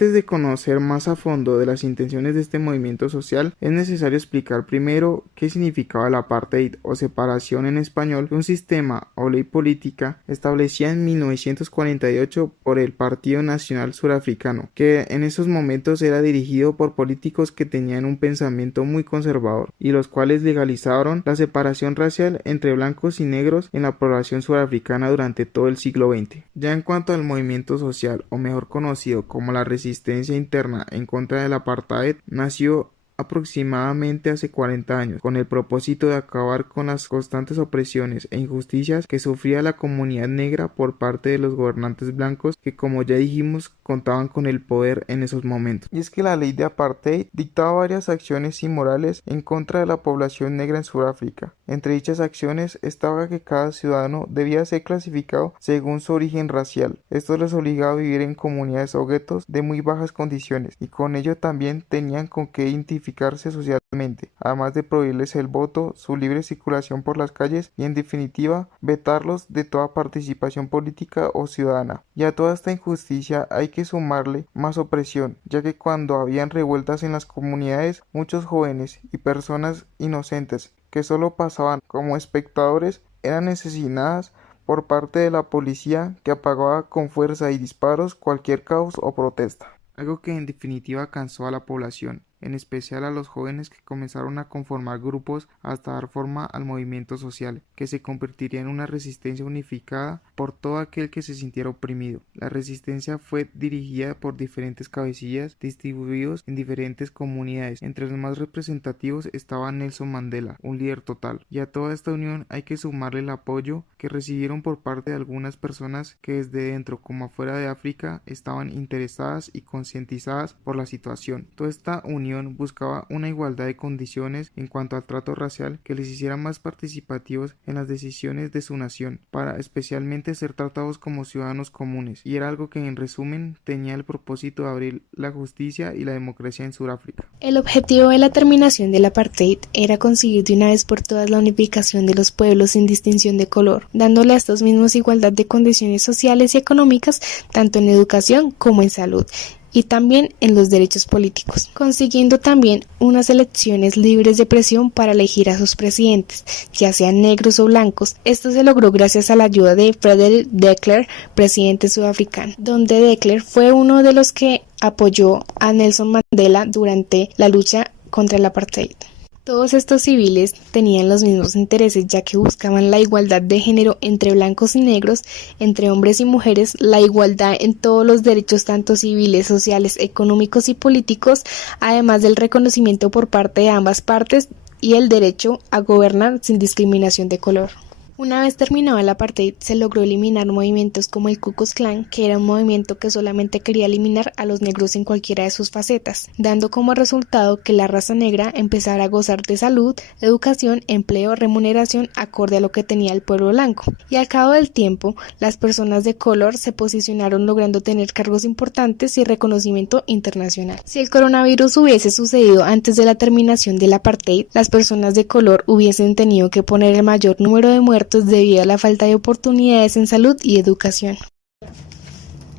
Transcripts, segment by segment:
Antes de conocer más a fondo de las intenciones de este movimiento social, es necesario explicar primero qué significaba el apartheid o separación en español, un sistema o ley política establecida en 1948 por el Partido Nacional Surafricano, que en esos momentos era dirigido por políticos que tenían un pensamiento muy conservador y los cuales legalizaron la separación racial entre blancos y negros en la población surafricana durante todo el siglo XX. Ya en cuanto al movimiento social, o mejor conocido como la resistencia interna en contra del apartheid, nació aproximadamente hace 40 años, con el propósito de acabar con las constantes opresiones e injusticias que sufría la comunidad negra por parte de los gobernantes blancos que, como ya dijimos, contaban con el poder en esos momentos. Y es que la ley de apartheid dictaba varias acciones inmorales en contra de la población negra en Sudáfrica. Entre dichas acciones estaba que cada ciudadano debía ser clasificado según su origen racial. Esto les obligaba a vivir en comunidades o guetos de muy bajas condiciones, y con ello también tenían con qué identificarse socialmente, además de prohibirles el voto, su libre circulación por las calles y, en definitiva, vetarlos de toda participación política o ciudadana. Y a toda esta injusticia hay que sumarle más opresión, ya que cuando habían revueltas en las comunidades, muchos jóvenes y personas inocentes que solo pasaban como espectadores eran asesinadas por parte de la policía, que apagaba con fuerza y disparos cualquier caos o protesta. Algo que en definitiva cansó a la población, en especial a los jóvenes, que comenzaron a conformar grupos hasta dar forma al movimiento social, que se convertiría en una resistencia unificada por todo aquel que se sintiera oprimido. La resistencia fue dirigida por diferentes cabecillas distribuidos en diferentes comunidades. Entre los más representativos estaba Nelson Mandela, un líder total, y a toda esta unión hay que sumarle el apoyo que recibieron por parte de algunas personas que desde dentro como afuera de África estaban interesadas y concientizadas por la situación. Toda esta unión buscaba una igualdad de condiciones en cuanto al trato racial que les hiciera más participativos en las decisiones de su nación, para especialmente ser tratados como ciudadanos comunes, y era algo que en resumen tenía el propósito de abrir la justicia y la democracia en Sudáfrica. El objetivo de la terminación del apartheid era conseguir de una vez por todas la unificación de los pueblos sin distinción de color, dándole a estos mismos igualdad de condiciones sociales y económicas, tanto en educación como en salud, y también en los derechos políticos, consiguiendo también unas elecciones libres de presión para elegir a sus presidentes, ya sean negros o blancos. Esto se logró gracias a la ayuda de Frederick de Klerk, presidente sudafricano, donde de Klerk fue uno de los que apoyó a Nelson Mandela durante la lucha contra el apartheid. Todos estos civiles tenían los mismos intereses, ya que buscaban la igualdad de género entre blancos y negros, entre hombres y mujeres, la igualdad en todos los derechos tanto civiles, sociales, económicos y políticos, además del reconocimiento por parte de ambas partes y el derecho a gobernar sin discriminación de color. Una vez terminado el apartheid, se logró eliminar movimientos como el Ku Klux Klan, que era un movimiento que solamente quería eliminar a los negros en cualquiera de sus facetas, dando como resultado que la raza negra empezara a gozar de salud, educación, empleo, remuneración acorde a lo que tenía el pueblo blanco. Y al cabo del tiempo, las personas de color se posicionaron logrando tener cargos importantes y reconocimiento internacional. Si el coronavirus hubiese sucedido antes de la terminación del apartheid, las personas de color hubiesen tenido que poner el mayor número de muertos debido a la falta de oportunidades en salud y educación.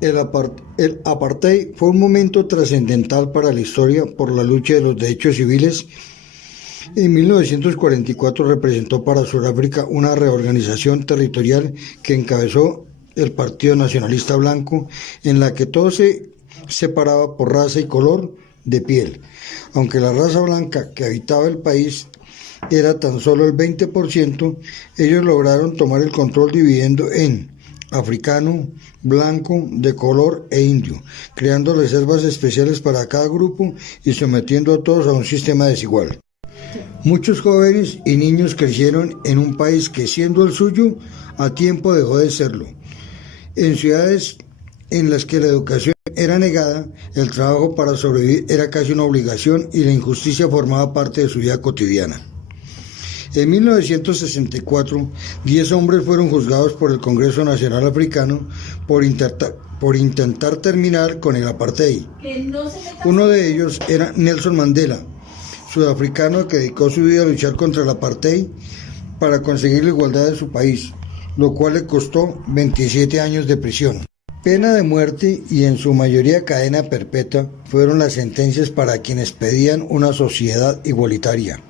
El apartheid fue un momento trascendental para la historia por la lucha de los derechos civiles. En 1944 representó para Sudáfrica una reorganización territorial que encabezó el Partido Nacionalista Blanco, en la que todo se separaba por raza y color de piel. Aunque la raza blanca que habitaba el país era tan solo el 20%, ellos lograron tomar el control dividiendo en africano, blanco, de color e indio, creando reservas especiales para cada grupo y sometiendo a todos a un sistema desigual. Muchos jóvenes y niños crecieron en un país que, siendo el suyo, a tiempo dejó de serlo. En ciudades en las que la educación era negada, el trabajo para sobrevivir era casi una obligación y la injusticia formaba parte de su vida cotidiana. En 1964, 10 hombres fueron juzgados por el Congreso Nacional Africano por intentar terminar con el apartheid. Uno de ellos era Nelson Mandela, sudafricano que dedicó su vida a luchar contra el apartheid para conseguir la igualdad de su país, lo cual le costó 27 años de prisión. Pena de muerte y en su mayoría cadena perpetua fueron las sentencias para quienes pedían una sociedad igualitaria.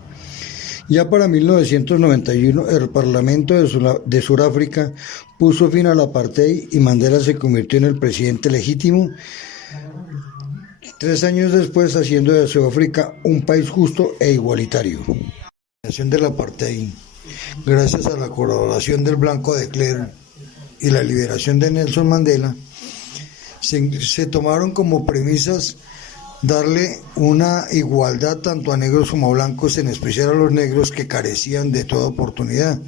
Ya para 1991 el Parlamento de Sudáfrica puso fin al apartheid y Mandela se convirtió en el presidente legítimo, 3 años después haciendo de Sudáfrica un país justo e igualitario. La eliminación del apartheid, gracias a la colaboración del Blanco de Klerk y la liberación de Nelson Mandela, se tomaron como premisas darle una igualdad tanto a negros como a blancos, en especial a los negros que carecían de toda oportunidad,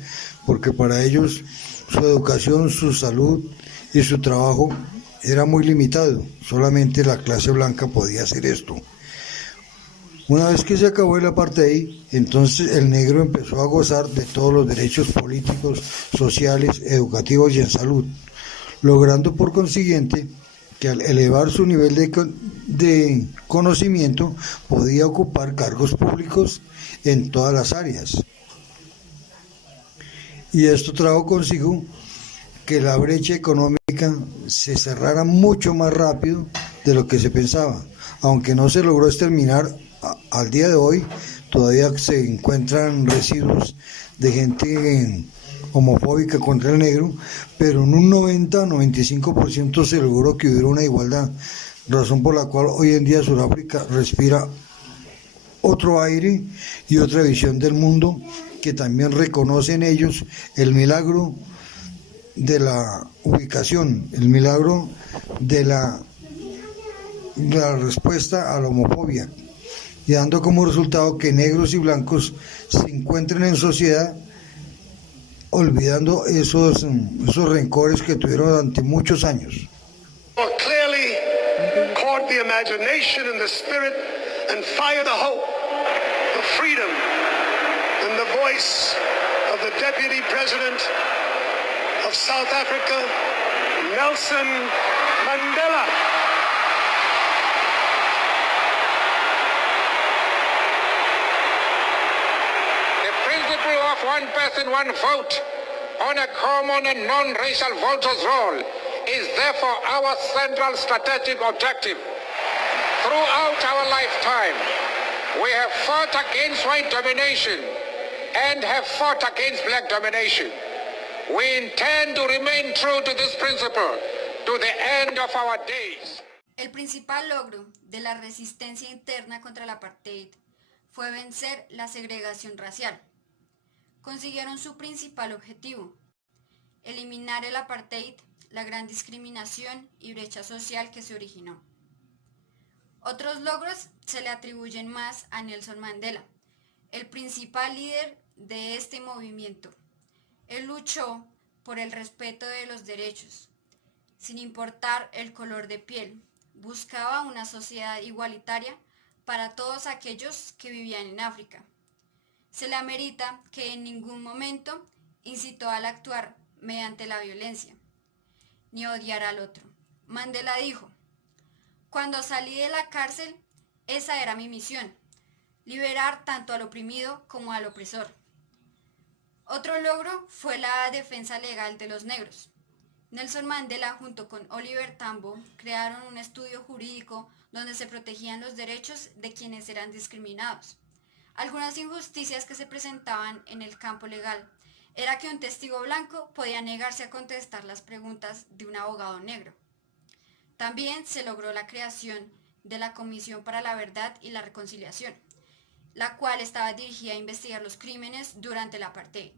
porque para ellos su educación, su salud y su trabajo era muy limitado, solamente la clase blanca podía hacer esto. Una vez que se acabó el apartheid, entonces el negro empezó a gozar de todos los derechos políticos, sociales, educativos y en salud, logrando por consiguiente que al elevar su nivel de conocimiento podía ocupar cargos públicos en todas las áreas. Y esto trajo consigo que la brecha económica se cerrara mucho más rápido de lo que se pensaba. Aunque no se logró exterminar, al día de hoy todavía se encuentran residuos de gente homofóbica contra el negro, pero en un 90-95% se logró que hubiera una igualdad, razón por la cual hoy en día Sudáfrica respira otro aire y otra visión del mundo, que también reconocen ellos el milagro de la ubicación, el milagro de la respuesta a la homofobia, y dando como resultado que negros y blancos se encuentren en sociedad, olvidando esos rencores que tuvieron durante muchos años. Clearly caught the imagination and the spirit and fire the hope of freedom in the voice of the Deputy President of South Africa, Nelson Mandela. Of one person, one vote on a common and non-racial voters' roll is therefore our central strategic objective. Throughout our lifetime, we have fought against white domination and have fought against black domination. We intend to remain true to this principle to the end of our days. El principal logro de la resistencia interna contra el apartheid fue vencer la segregación racial. Consiguieron su principal objetivo: eliminar el apartheid, la gran discriminación y brecha social que se originó. Otros logros se le atribuyen más a Nelson Mandela, el principal líder de este movimiento. Él luchó por el respeto de los derechos, sin importar el color de piel. Buscaba una sociedad igualitaria para todos aquellos que vivían en África. Se le amerita que en ningún momento incitó al actuar mediante la violencia, ni odiar al otro. Mandela dijo: cuando salí de la cárcel, esa era mi misión, liberar tanto al oprimido como al opresor. Otro logro fue la defensa legal de los negros. Nelson Mandela junto con Oliver Tambo crearon un estudio jurídico donde se protegían los derechos de quienes eran discriminados. Algunas injusticias que se presentaban en el campo legal era que un testigo blanco podía negarse a contestar las preguntas de un abogado negro. También se logró la creación de la Comisión para la Verdad y la Reconciliación, la cual estaba dirigida a investigar los crímenes durante el apartheid.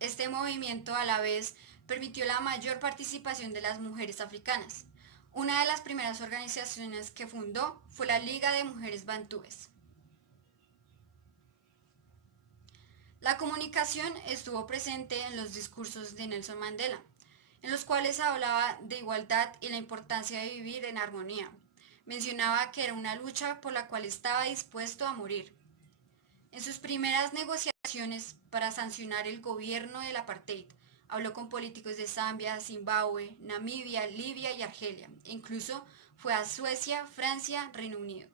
Este movimiento a la vez permitió la mayor participación de las mujeres africanas. Una de las primeras organizaciones que fundó fue la Liga de Mujeres Bantúes. La comunicación estuvo presente en los discursos de Nelson Mandela, en los cuales hablaba de igualdad y la importancia de vivir en armonía. Mencionaba que era una lucha por la cual estaba dispuesto a morir. En sus primeras negociaciones para sancionar el gobierno del apartheid, habló con políticos de Zambia, Zimbabue, Namibia, Libia y Argelia. Incluso fue a Suecia, Francia, Reino Unido.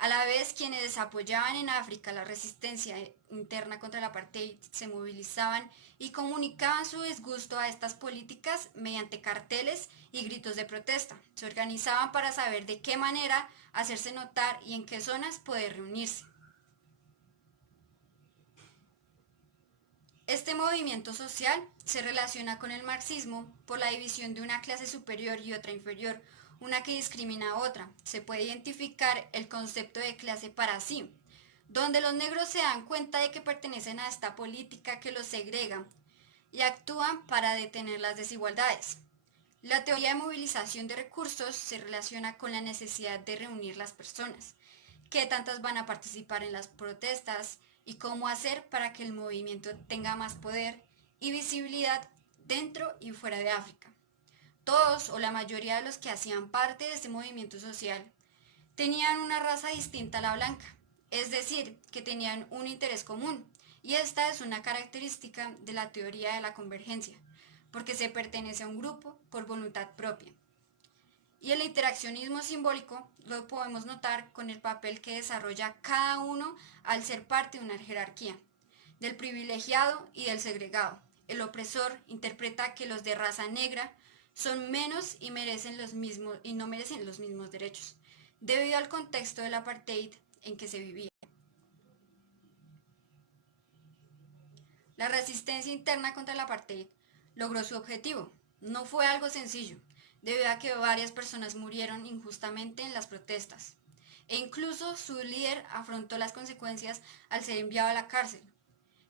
A la vez, quienes apoyaban en África la resistencia interna contra el apartheid se movilizaban y comunicaban su disgusto a estas políticas mediante carteles y gritos de protesta. Se organizaban para saber de qué manera hacerse notar y en qué zonas poder reunirse. Este movimiento social se relaciona con el marxismo por la división de una clase superior y otra inferior, una que discrimina a otra. Se puede identificar el concepto de clase para sí, donde los negros se dan cuenta de que pertenecen a esta política que los segrega y actúan para detener las desigualdades. La teoría de movilización de recursos se relaciona con la necesidad de reunir las personas, qué tantas van a participar en las protestas y cómo hacer para que el movimiento tenga más poder y visibilidad dentro y fuera de África. Todos o la mayoría de los que hacían parte de este movimiento social tenían una raza distinta a la blanca, es decir, que tenían un interés común, y esta es una característica de la teoría de la convergencia, porque se pertenece a un grupo por voluntad propia. Y el interaccionismo simbólico lo podemos notar con el papel que desarrolla cada uno al ser parte de una jerarquía, del privilegiado y del segregado. El opresor interpreta que los de raza negra son menos y no merecen los mismos derechos, debido al contexto del apartheid en que se vivía. La resistencia interna contra el apartheid logró su objetivo. No fue algo sencillo, debido a que varias personas murieron injustamente en las protestas, e incluso su líder afrontó las consecuencias al ser enviado a la cárcel.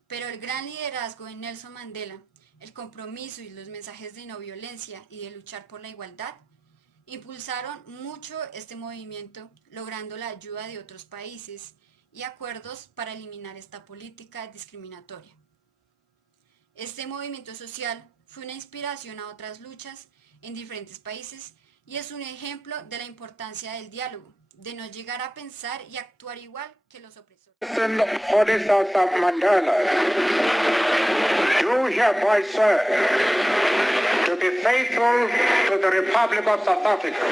Pero el gran liderazgo de Nelson Mandela, el compromiso y los mensajes de no violencia y de luchar por la igualdad, impulsaron mucho este movimiento, logrando la ayuda de otros países y acuerdos para eliminar esta política discriminatoria. Este movimiento social fue una inspiración a otras luchas en diferentes países y es un ejemplo de la importancia del diálogo, de no llegar a pensar y actuar igual que los opresores. Do hereby swear to be faithful to the Republic of South Africa.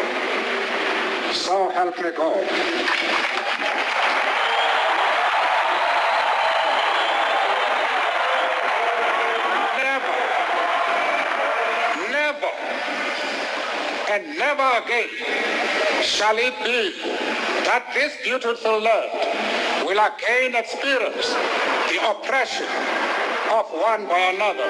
So help me God. Never, and never again shall it be that this beautiful land will again experience the oppression of one by another.